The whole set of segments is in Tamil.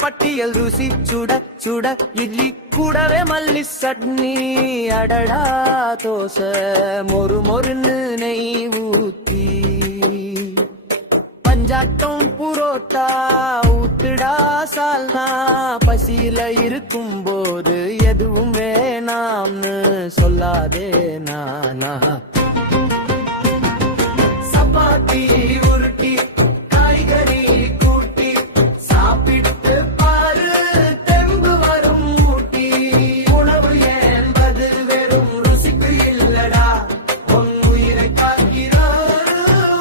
பட்டியல் ருசி சுட சுட இட்லி கூடவே மல்லி சட்னி அடடா தோசை மொறு மொறுன்னு நெய் ஊத்தி பஞ்சாட்டம் புரோட்டா ஊத்துடா சால்னா பசியில இருக்கும் போது எதுவும் வேணாம்னு சொல்லாதே நானா சப்பாத்தி உருட்டி காய்கறி கூட்டி சாப்பிட்டு பாரு தெம்பு வரும் ஊட்டி உணவு என்பது வெறும் ருசிக்கு இல்லடா உன் உயிரை காக்கிற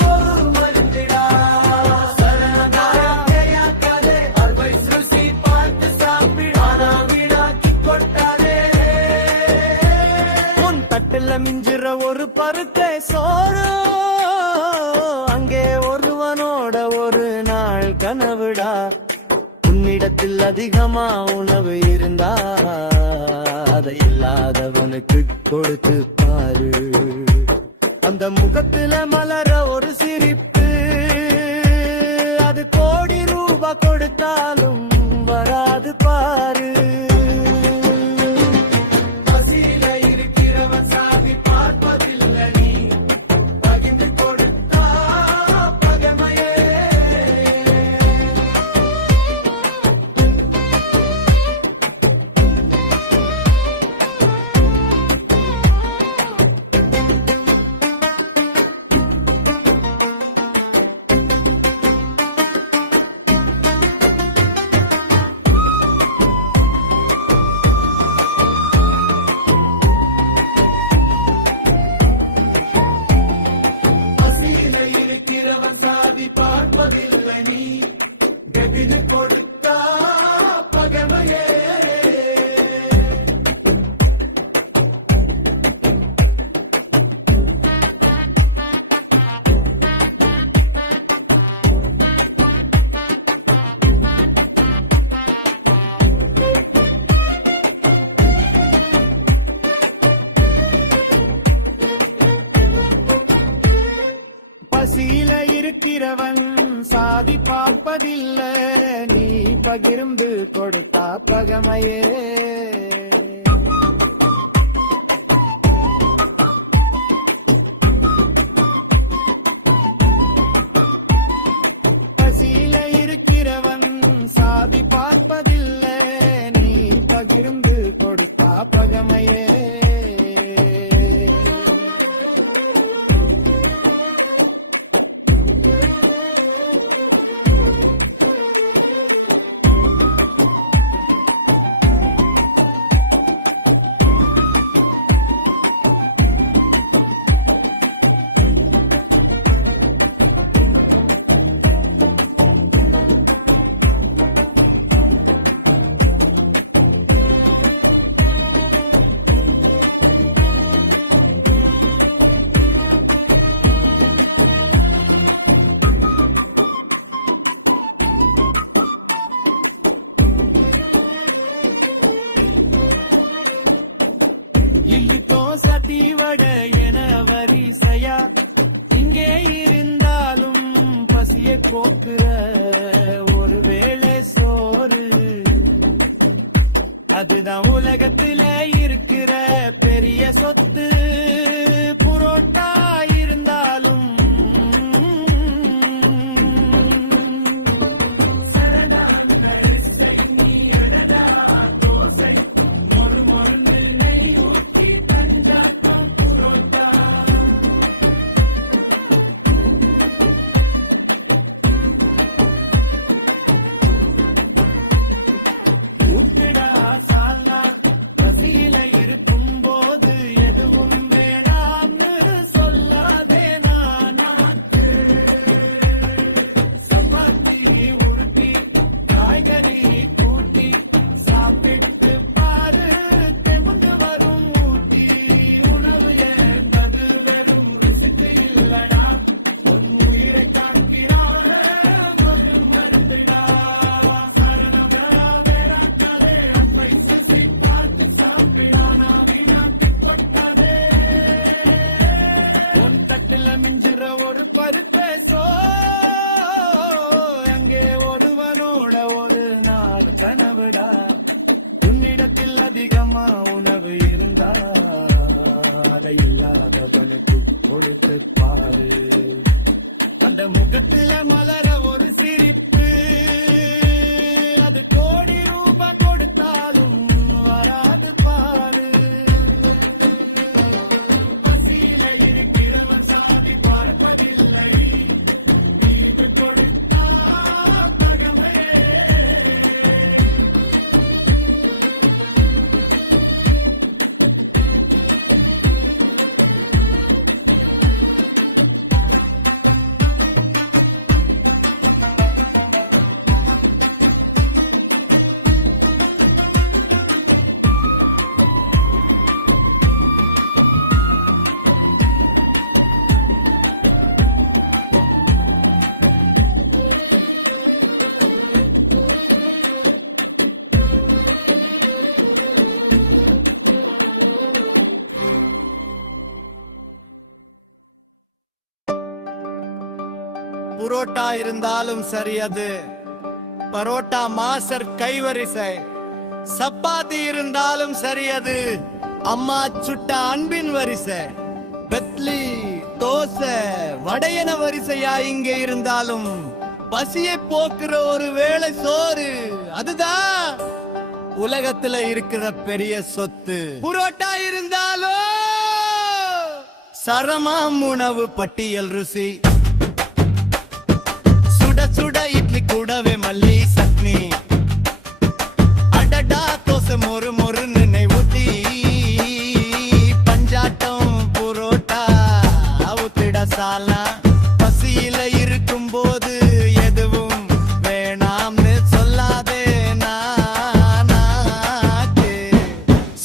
ஒரு மருந்துடா சரணதாயாக்காதே அட்வைஸ் ருசி பார்த்து சாப்பிடானா வீணாக்கி கொட்டாதே உன் தட்டுல மிஞ்சுற ஒரு பருக்கை சோறு அங்கே ஒருவனோட ஒரு நாள் கனவுடா உன்னிடத்தில் அதிகமா உணவு இருந்தா அதை இல்லாதவனுக்கு கொடுத்து பாரு அந்த முகத்துல மலர ஒரு சிரிப்பு அது கோடி ரூபாய் கொடுத்தாலும் வராது பாரு சாதி பார்ப்பதில்லை நீ கெதிது கொடுத்தா பகமையே பசியில இருக்கிறவன் சாதி பார்ப்பதில்லை நீ பகிர்ந்து கொடுத்தா பகமையே பசியில இருக்கிறவன் சாதி பார்ப்பதில்லை நீ பகிர்ந்து கொடுத்தா பகமையே சத்திவட என வரிசையா இங்கே இருந்தாலும் பசிய போக்குற ஒருவேளை சோறு அதுதான் உலகத்துல இருக்கிற பெரிய சொத்து புரோட்டா இருந்தாலும் மிஞ்சுற ஒரு பருக்கை சோ அங்கே ஒருவனோட ஒரு நாள் அதிகமா உணவு இருந்தா அதை இல்லாதவனுக்கு கொடுத்து பாரு. அந்த முகத்துல மலர ஒரு சிரிப்பு அது கோடி ரூபாய் கொடுத்தாலும் வராது பாரு. பசியில இருக்கிறவன் சாதி பார்ப்பதில்லை, நீங்க கொடுத்தா பகமே. புரோட்டா இருந்தாலும் சரி, அது பரோட்டா மாஸ்டர் கைவரிசை. சப்பாத்தி இருந்தாலும் சரி, அது அம்மா சுட்ட அன்பின் வரிசை. பெத்லி தோசை வடையன வரிசையா இங்கே இருந்தாலும் பசியை போக்குற ஒரு வேளை சோறு, அதுதான் உலகத்துல இருக்கிற பெரிய சொத்து. புரோட்டா இருந்தாலும் சரமாம் உணவு பட்டியல் ருசி. சுட இட்லி கூடவே மல்லி சட்னி, அடடா தோசை மொறு மொறு நினை ஊத்தி. பஞ்சாட்டம் புரோட்டா ஊத்திட சாலா. பசியில இருக்கும் போது எதுவும் வேணாம்னு சொல்லாதே நானாக்கு.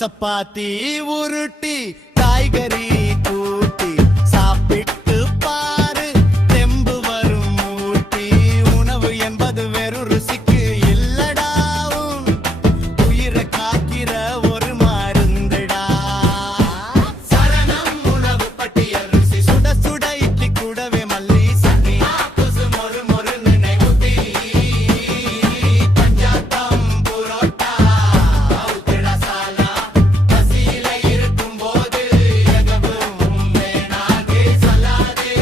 சப்பாத்தி உருட்டி காய்கறி கூட்டி சாப்பிட்டு பாரு, தெம்பு வரும் ஊட்டி. உணவு என்பது வெறும் ருசிக்கு இல்லடாவும், உயிரை காக்கிற ஒரு மருந்துடா. சரணம் உணவு பட்டியல் ருசி. சுட சுட இட்லி கூடவே மல்லி சட்னி, மொறு மொறு நினை ஊத்தி. பஞ்சாட்டம் புரோட்டா ஊத்திட சாலா. பசியில இருக்கும் போது எதுவும் வேணாதே சொல்லாதே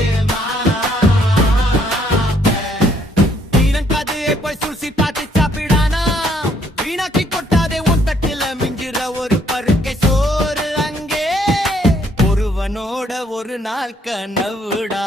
வீணங்காதையை போய் சுசி பார்த்து சாப்பிடானா. வீணாக்கி கொட்டாதே உன் தட்டில மிஞ்சிற ஒரு பருக்கை சோறு. அங்கே ஒருவனோட ஒரு நாள் கனவுடா.